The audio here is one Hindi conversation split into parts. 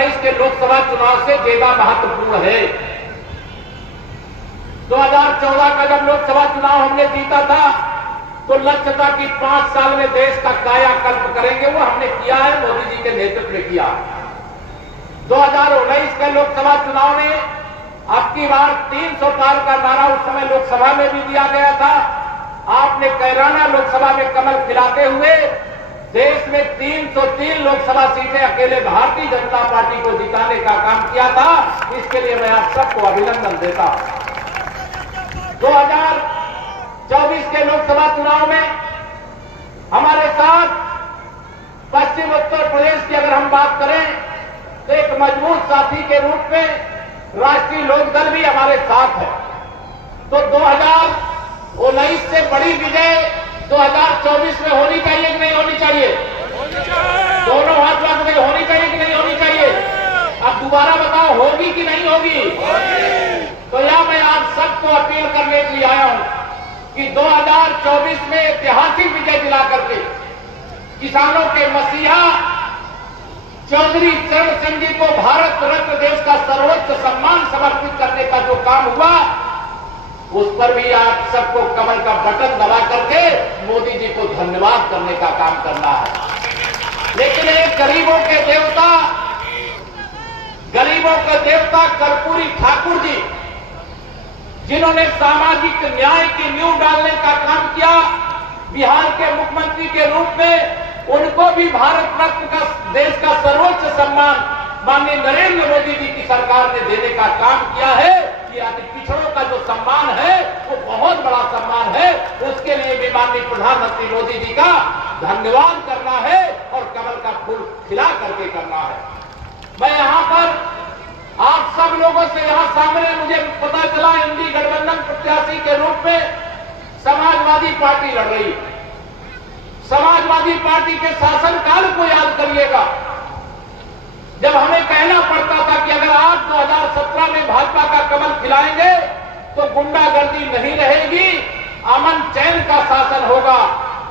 2019 के लोकसभा चुनाव से ज्यादा महत्वपूर्ण है। 2014 का जब लोकसभा चुनाव हमने जीता था तो लक्ष्य था कि 5 साल में देश का कायाकल्प करेंगे, वो हमने किया है, मोदी जी के नेतृत्व में किया। 2019 के लोकसभा चुनाव में अब की बार 300 पार का नारा उस समय लोकसभा में भी दिया गया था। आपने कैराना लोकसभा में कमल खिलाते हुए देश में 303 लोकसभा सीटें अकेले भारतीय जनता पार्टी को जिताने का काम किया था। इसके लिए मैं आप सबको अभिनंदन देता हूं। 2024 के लोकसभा चुनाव में हमारे साथ पश्चिम उत्तर प्रदेश की अगर हम बात करें तो एक मजबूत साथी के रूप में राष्ट्रीय लोकदल भी हमारे साथ है। तो 2019 से बड़ी विजय 2024 में होनी चाहिए कि नहीं होनी चाहिए? दोनों हाथ में विजय होनी चाहिए कि नहीं होनी चाहिए? अब दोबारा बताओ, होगी कि नहीं होगी? तो यह मैं आप सबको अपील करने के लिए आया हूं कि 2024 में ऐतिहासिक विजय दिला करके किसानों के मसीहा चौधरी चरण सिंह जी को भारत रत्न देश का सर्वोच्च सम्मान समर्पित करने का जो काम हुआ उस पर भी आप सबको कमल का बटन दबा करके मोदी जी को धन्यवाद करने का काम करना है। लेकिन एक गरीबों के देवता कर्पूरी ठाकुर जी, जिन्होंने सामाजिक न्याय की नींव डालने का काम किया बिहार के मुख्यमंत्री के रूप में, उनको भी भारत रत्न का देश का सर्वोच्च सम्मान माननीय नरेंद्र मोदी जी की सरकार ने देने का काम किया है। कि अति पिछड़ों का जो सम्मान है वो बहुत बड़ा सम्मान है, उसके लिए भी माननीय प्रधानमंत्री मोदी जी का धन्यवाद करना है और कमल का फूल खिला करके करना है। मैं यहाँ पर आप सब लोगों से यहाँ सामने मुझे पता चला इंडी गठबंधन प्रत्याशी के रूप में समाजवादी पार्टी लड़ रही है। समाजवादी पार्टी के शासनकाल को याद करिएगा, जब हमें कहना पड़ता था कि अगर आप 2017 में भाजपा का कमल खिलाएंगे तो गुंडागर्दी नहीं रहेगी, अमन चैन का शासन होगा,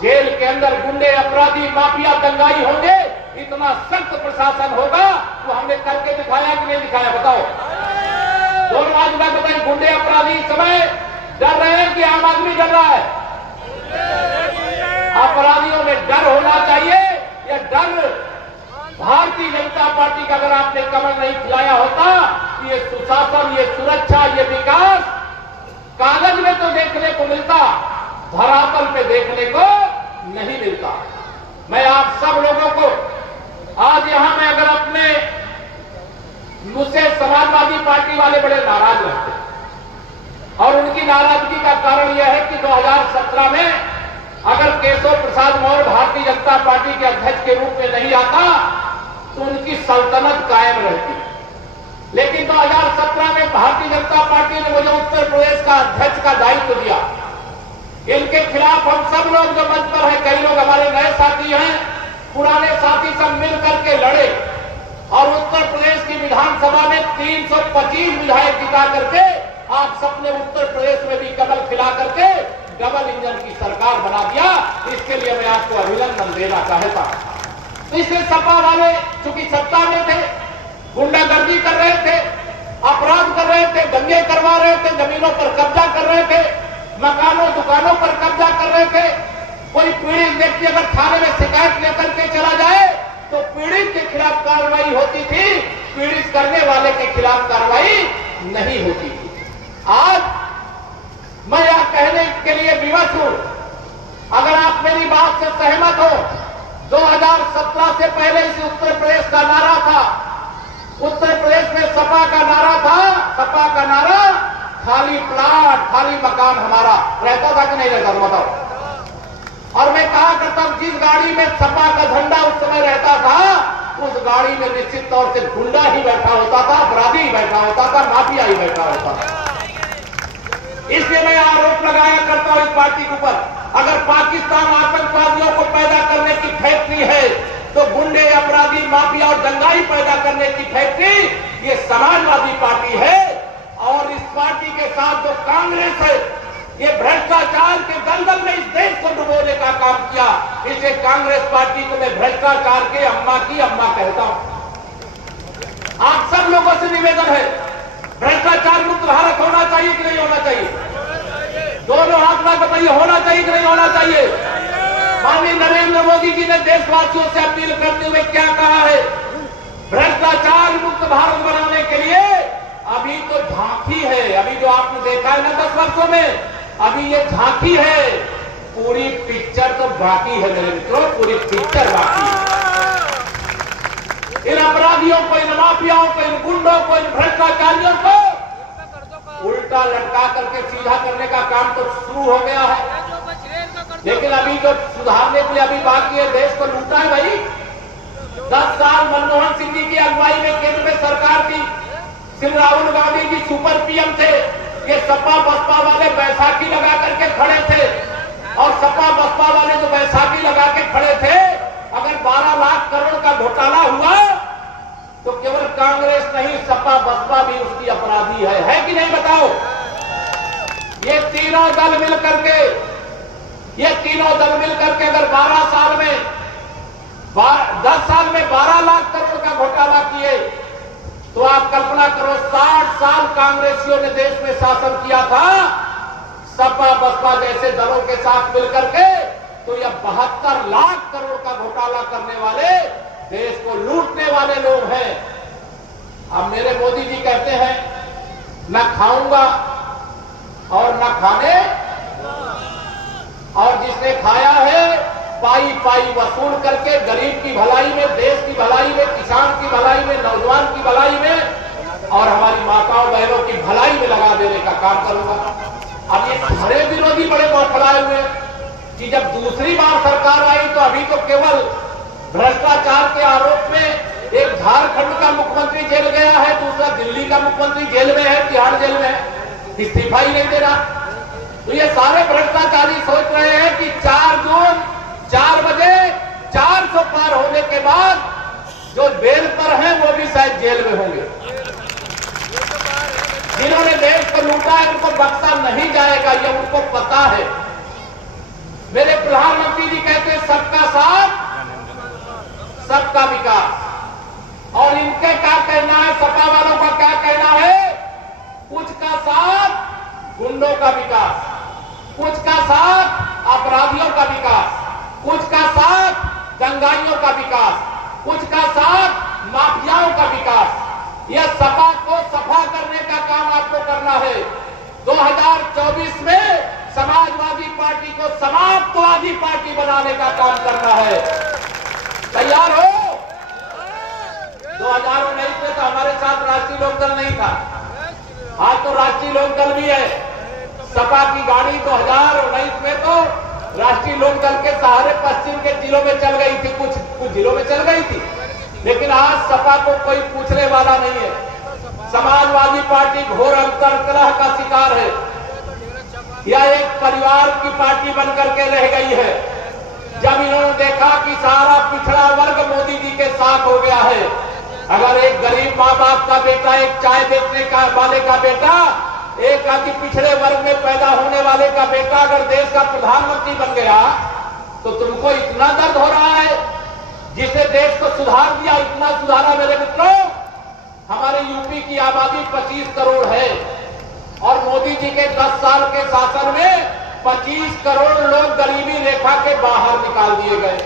जेल के अंदर गुंडे अपराधी माफिया दंगाई होंगे, इतना सख्त प्रशासन होगा। तो हमने करके दिखाया कि नहीं दिखाया? बताओ। दोनों आज बात बताइए, गुंडे अपराधी समय डर रहे हैं कि आम आदमी डर रहा है? अपराधियों में डर होना चाहिए। यह डर भारतीय जनता पार्टी का अगर आपने कमल नहीं खिलाया होता तो ये सुशासन, ये सुरक्षा, ये विकास कागज में तो देखने को मिलता, धरातल पे देखने को नहीं मिलता। मैं आप सब लोगों को आज यहां में अगर अपने मुझसे समाजवादी पार्टी वाले बड़े नाराज रहते और उनकी नाराजगी का कारण यह है कि 2017 में अगर केशव प्रसाद मौर्य भारतीय जनता पार्टी के अध्यक्ष के रूप में नहीं आता तो उनकी सल्तनत कायम रहती। लेकिन 2017 में भारतीय जनता पार्टी ने मुझे उत्तर प्रदेश का अध्यक्ष का दायित्व दिया। इनके खिलाफ हम सब लोग जो मंच पर हैं, कई लोग हमारे नए साथी हैं, पुराने साथी सब मिल करके लड़े और उत्तर प्रदेश की विधानसभा में 325 विधायक जिता करके आप सबने उत्तर प्रदेश में भी कमल खिला करके डबल इंजन की सरकार बना दिया। इसके लिए मैं आपको अभिनंदन देना चाहता हूं। तो इससे सपा वाले चूंकि सत्ता में थे, गुंडागर्दी कर रहे थे, अपराध कर रहे थे, दंगे करवा रहे थे, जमीनों पर कब्जा कर रहे थे, मकानों दुकानों पर कब्जा कर रहे थे। कोई पीड़ित व्यक्ति अगर थाने में शिकायत लेकर के चला जाए तो पीड़ित के खिलाफ कार्रवाई होती थी, पीड़ित करने वाले के खिलाफ कार्रवाई नहीं होती थी। आज मैं यह कहने के लिए विवश हूं, अगर आप मेरी बात से सहमत हो, 2017 से पहले इस उत्तर प्रदेश का नारा था, उत्तर प्रदेश में सपा का नारा था, सपा का नारा खाली प्लाट, खाली मकान हमारा रहता था कि नहीं रहता था? बताओ। और मैं कहा करता हूं, जिस गाड़ी में सपा का झंडा उस समय रहता था, उस गाड़ी में निश्चित तौर से गुंडा ही बैठा होता था, अपराधी ही बैठा होता था, माफिया ही बैठा होता था। इसलिए मैं आरोप लगाया करता हूं इस पार्टी के ऊपर, अगर पाकिस्तान आतंकवादियों को पैदा करने की फैक्ट्री है तो गुंडे, अपराधी, माफिया और दंगाई पैदा करने की फैक्ट्री ये समाजवादी पार्टी है। और इस पार्टी के साथ जो कांग्रेस है, ये भ्रष्टाचार के दलदल में इस देश को डुबोने का काम किया। इसे कांग्रेस पार्टी को मैं भ्रष्टाचार के अम्मा की अम्मा कहता हूं। निवेदन है, भ्रष्टाचार मुक्त भारत होना चाहिए कि नहीं होना चाहिए? दोनों हाथ में बताइए, होना चाहिए कि नहीं होना चाहिए? माननीय नरेंद्र मोदी जी ने देशवासियों से अपील करते हुए क्या कहा है? भ्रष्टाचार मुक्त भारत बनाने के लिए अभी तो झांकी है, अभी जो आपने देखा है ना 10 वर्षों में, अभी ये झांकी है, पूरी पिक्चर तो बाकी है मेरे मित्रों, पूरी पिक्चर बाकी है। इन अपराधियों को, इन माफियाओं को, इन गुंडों को, इन भ्रष्टाचारियों को उल्टा लटका करके सीधा करने का काम तो शुरू हो गया है, लेकिन अभी जो सुधारने के लिए अभी बाकी है, देश को लूटा है भाई। 10 साल मनमोहन सिंह जी की अगुवाई में केंद्र में सरकार थी, श्री राहुल गांधी जी सुपर पीएम थे, ये सपा बसपा वाले बैसाखी लगा करके खड़े थे, और सपा बसपा वाले जो बैसाखी लगा के खड़े थे, अगर 12 लाख करोड़ का घोटाला हुआ तो केवल कांग्रेस नहीं, सपा बसपा भी उसकी अपराधी है कि नहीं बताओ? ये तीनों दल मिलकर के अगर 12 साल में 10 साल में 12 लाख करोड़ का घोटाला किए, तो आप कल्पना करो 60 साल कांग्रेसियों ने देश में शासन किया था सपा बसपा जैसे दलों के साथ मिलकर के, तो यह 72 लाख करोड़ का घोटाला करने वाले, देश को लूटने वाले लोग हैं। अब मेरे मोदी जी कहते हैं न खाऊंगा और न खाने, और जिसने खाया है पाई पाई वसूल करके गरीब की भलाई में, देश की भलाई में, किसान की भलाई में, नौजवान की भलाई में और हमारी माताओं बहनों की भलाई में लगा देने का काम करूंगा। अब ये सारे विरोधी बड़े बौखलाए हुए कि जब दूसरी बार सरकार आई तो अभी तो केवल भ्रष्टाचार के आरोप में एक झारखंड का मुख्यमंत्री जेल गया है, दूसरा दिल्ली का मुख्यमंत्री जेल में है, तिहाड़ जेल में है, इस्तीफा ही नहीं दे रहा। तो ये सारे भ्रष्टाचारी सोच रहे हैं कि 4 जून 4 बजे 400 पार होने के बाद जो बेल पर हैं वो भी शायद जेल में होंगे। जिन्होंने देश को लूटा है उनको बख्शा नहीं जाएगा, ये उनको पता है। मेरे प्रधानमंत्री जी कहते हैं सबका साथ सबका विकास, और इनके क्या कहना है, सपा वालों का क्या कहना है? कुछ का साथ गुंडों का विकास, कुछ का साथ अपराधियों का विकास, कुछ का साथ दंगाइयों का विकास, कुछ का साथ माफियाओं का विकास। यह सपा को सफा करने का काम आपको करना है। 2024 में समाजवादी पार्टी को समाप्तवादी पार्टी बनाने का काम करना है। तैयार हो? 2019 में तो हमारे साथ राष्ट्रीय लोकदल नहीं था, आज तो राष्ट्रीय लोकदल भी है। सपा की गाड़ी 2019 में तो राष्ट्रीय लोकदल के सहारे पश्चिम के जिलों में चल गई थी, कुछ जिलों में चल गई थी, लेकिन आज सपा को कोई पूछने वाला नहीं है। समाजवादी पार्टी घोर अंतर्कलह का शिकार है, यह एक परिवार की पार्टी बनकर के रह गई है। जब इन्होंने देखा कि सारा पिछड़ा वर्ग मोदी जी के साथ हो गया है, अगर एक गरीब माँ बाप का बेटा, एक चाय बेचने का वाले का बेटा, एक अति पिछड़े वर्ग में पैदा होने वाले का बेटा अगर देश का प्रधानमंत्री बन गया, तो तुमको इतना दर्द हो रहा है? जिसने देश को सुधार दिया, इतना सुधारा मेरे मित्रों। हमारे यूपी की आबादी 25 करोड़ है और मोदी जी के 10 साल के शासन में 25 करोड़ लोग गरीबी रेखा के बाहर निकाल दिए गए।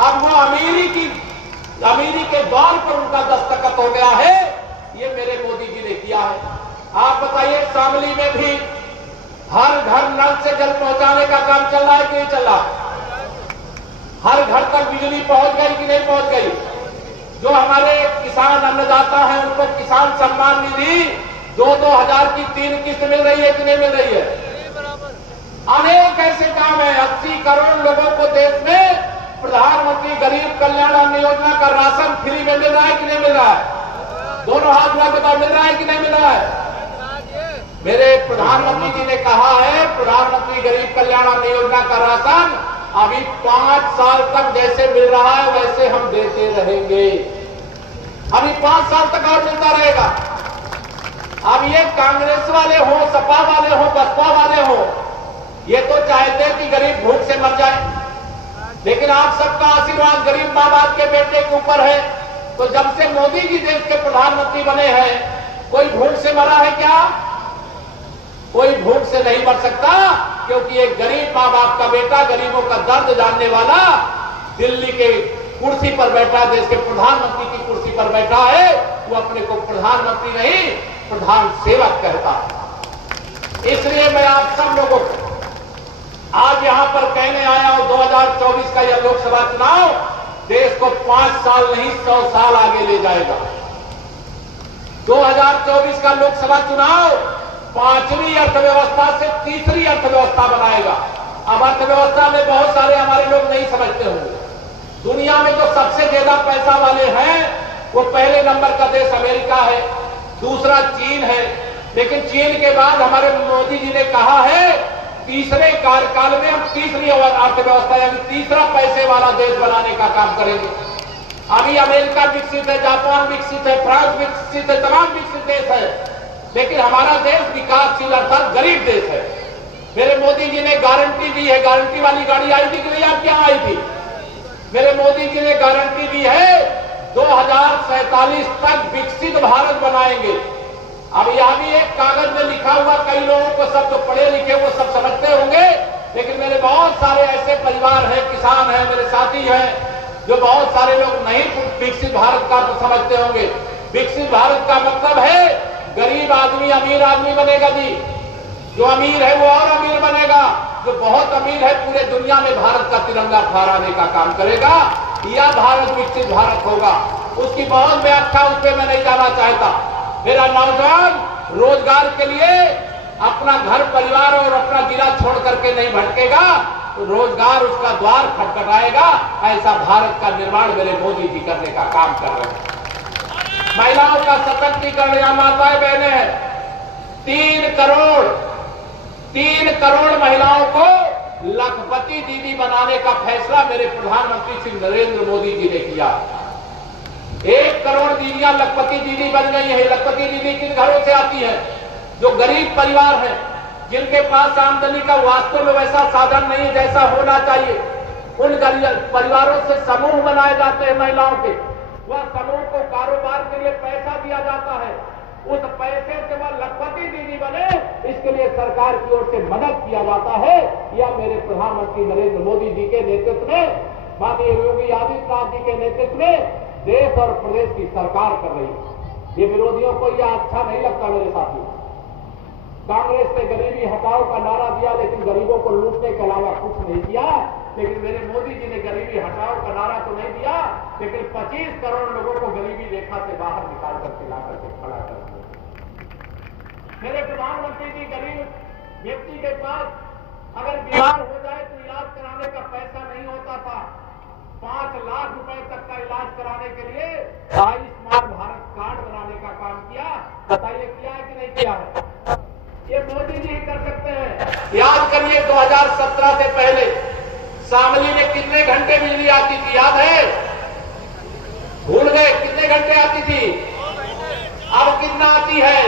अब वो अमीरी के दौर पर उनका दस्तखत हो गया है, ये मेरे मोदी जी ने किया है। आप बताइए, शामली में भी हर घर नल से जल पहुंचाने का काम चल रहा है कि नहीं चल रहा? हर घर तक बिजली पहुंच गई कि नहीं पहुंच गई? जो हमारे किसान अन्नदाता हैं उनको किसान सम्मान निधि 2-2 हजार की 3 किस्त मिल रही है कि नहीं मिल रही है? अनेक ऐसे काम है। 80 करोड़ लोगों को देश में प्रधानमंत्री गरीब कल्याण अन्न योजना का राशन फ्री में मिल रहा है कि नहीं मिल रहा है? दोनों हाथ में बताओ, मिल रहा है कि नहीं मिल रहा है? मेरे प्रधानमंत्री जी ने कहा है, प्रधानमंत्री गरीब कल्याण अन्न योजना का राशन अभी 5 साल तक जैसे मिल रहा है वैसे हम देते रहेंगे। अभी 5 साल तक और मिलता रहेगा। अब ये कांग्रेस वाले हो, सपा वाले हो, बसपा वाले हो, ये तो चाहते हैं कि गरीब भूख से मर जाए, लेकिन आप सबका आशीर्वाद गरीब माँ बाप के बेटे के ऊपर है, तो जब से मोदी जी देश के प्रधानमंत्री बने हैं कोई भूख से मरा है क्या? कोई भूख से नहीं मर सकता, क्योंकि एक गरीब मां बाप का बेटा, गरीबों का दर्द जानने वाला दिल्ली के कुर्सी पर बैठा, देश के प्रधानमंत्री की कुर्सी पर बैठा है, वो अपने को प्रधानमंत्री नहीं प्रधान सेवक कहता है। इसलिए मैं आप सब लोगों को आज यहां पर कहने आया हूं, 2024 का यह लोकसभा चुनाव देश को 5 साल नहीं 100 साल आगे ले जाएगा। 2024 का लोकसभा चुनाव 5वीं अर्थव्यवस्था से 3री अर्थव्यवस्था बनाएगा। अब अर्थव्यवस्था में बहुत सारे हमारे लोग नहीं समझते होंगे। दुनिया में जो सबसे ज्यादा पैसा वाले हैं वो पहले नंबर का देश अमेरिका है, दूसरा चीन है, लेकिन चीन के बाद हमारे मोदी जी ने कहा है तीसरे कार्यकाल में हम 3री अर्थव्यवस्था यानी 3रा पैसे वाला देश बनाने का काम करेंगे। अभी अमेरिका विकसित है, जापान विकसित है, फ्रांस विकसित है, तमाम विकसित देश है, लेकिन हमारा देश विकासशील अर्थात गरीब देश है। मेरे मोदी जी ने गारंटी दी है, गारंटी वाली गाड़ी आई थी कि नहीं, आप क्या आई थी? मेरे मोदी जी ने गारंटी दी है 2047 तक विकसित भारत बनाएंगे। अब यहां भी एक कागज में लिखा हुआ, कई लोगों को सब जो पढ़े लिखे वो सब समझते होंगे, लेकिन मेरे बहुत सारे ऐसे परिवार हैं, किसान हैं, मेरे साथी हैं, जो बहुत सारे लोग नहीं विकसित भारत का तो समझते होंगे। विकसित भारत का मतलब है गरीब आदमी अमीर आदमी बनेगा जी, जो अमीर है वो और अमीर बनेगा, जो बहुत अमीर है पूरे दुनिया में भारत का तिरंगा फहराने का काम करेगा, यह भारत विकसित भारत होगा। उसकी बहुत व्याख्या उस पर मैं नहीं जाना चाहता। मेरा नौजवान रोजगार के लिए अपना घर परिवार और अपना जिला छोड़ करके नहीं भटकेगा, तो रोजगार उसका द्वार खटखटाएगा। ऐसा भारत का निर्माण मेरे मोदी जी करने का काम कर रहे हैं। महिलाओं का सशक्तिकरण, या माताएं बहने हैं, 3 करोड़ महिलाओं को लखपति दीदी बनाने का फैसला मेरे प्रधानमंत्री श्री नरेंद्र मोदी जी ने किया। 1 करोड़ दीदियां लखपति दीदी बन गई है। लखपति दीदी किन घरों से आती है? जो गरीब परिवार है, जिनके पास आमदनी का वास्तव में वैसा साधन नहीं जैसा होना चाहिए, उन परिवारों से समूह बनाए जाते हैं महिलाओं के। वह समूह को कारोबार के लिए पैसा दिया जाता है, उस पैसे से वह लखपति दीदी बने, इसके लिए सरकार की ओर से मदद किया जाता है। यह मेरे प्रधानमंत्री नरेंद्र मोदी जी के नेतृत्व में, माननीय योगी आदित्यनाथ जी के नेतृत्व में देश और प्रदेश की सरकार कर रही है। ये विरोधियों को यह अच्छा नहीं लगता। मेरे साथियों, कांग्रेस ने गरीबी हटाओ का नारा दिया, लेकिन गरीबों को लूटने के अलावा कुछ नहीं किया। लेकिन मेरे मोदी जी ने गरीबी हटाओ का नारा तो नहीं दिया, लेकिन 25 करोड़ लोगों को गरीबी रेखा से बाहर निकाल करके ला करके खड़ा कर दिया। मेरे प्रधानमंत्री जी गरीब व्यक्ति के पास अगर बीमार हो जाए तो इलाज कराने का पैसा नहीं होता था। 5 लाख रुपए तक का इलाज कराने के लिए आयुष्मान भारत कार्ड बनाने का काम किया। बताइए किया है कि नहीं किया है? ये मोदी जी ही कर सकते हैं। याद करिए 2017 से पहले शामली में कितने घंटे बिजली आती थी, याद है? भूल गए? कितने घंटे आती थी? अब कितना आती है?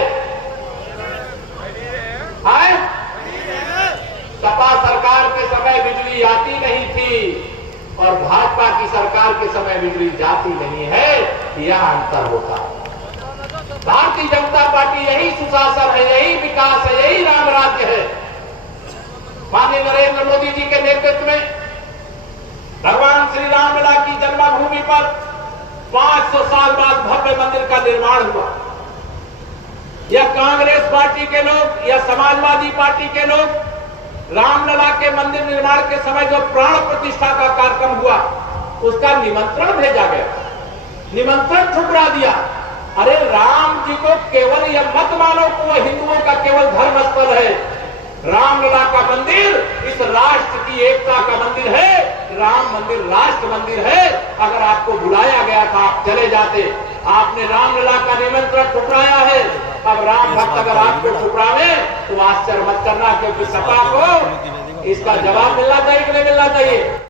सपा सरकार के समय बिजली आती नहीं थी और भाजपा की सरकार के समय बिजली जाती नहीं है, यह अंतर होता है। भारतीय जनता पार्टी यही सुशासन है, यही विकास है, यही राम राज्य है। माननीय नरेंद्र मोदी जी के नेतृत्व में भगवान श्री रामलला की जन्मभूमि पर 500 साल बाद भव्य मंदिर का निर्माण हुआ। यह कांग्रेस पार्टी के लोग या समाजवादी पार्टी के लोग रामलला के मंदिर निर्माण के समय जो प्राण प्रतिष्ठा का कार्यक्रम हुआ, उसका निमंत्रण भेजा गया, निमंत्रण ठुकरा दिया। अरे राम जी को केवल यह मत मानो कि वह हिंदुओं का केवल धर्म स्थल है। रामलला का मंदिर इस राष्ट्र की एकता का मंदिर है। राम मंदिर राष्ट्र मंदिर है। अगर आपको बुलाया गया था आप चले जाते। आपने रामलला का निमंत्रण ठुकराया है। अब राम भक्त अगर आपको ठुकरावे तो आश्चर्य मत करना, क्योंकि सपा को इसका जवाब मिलना चाहिए कि नहीं मिलना चाहिए?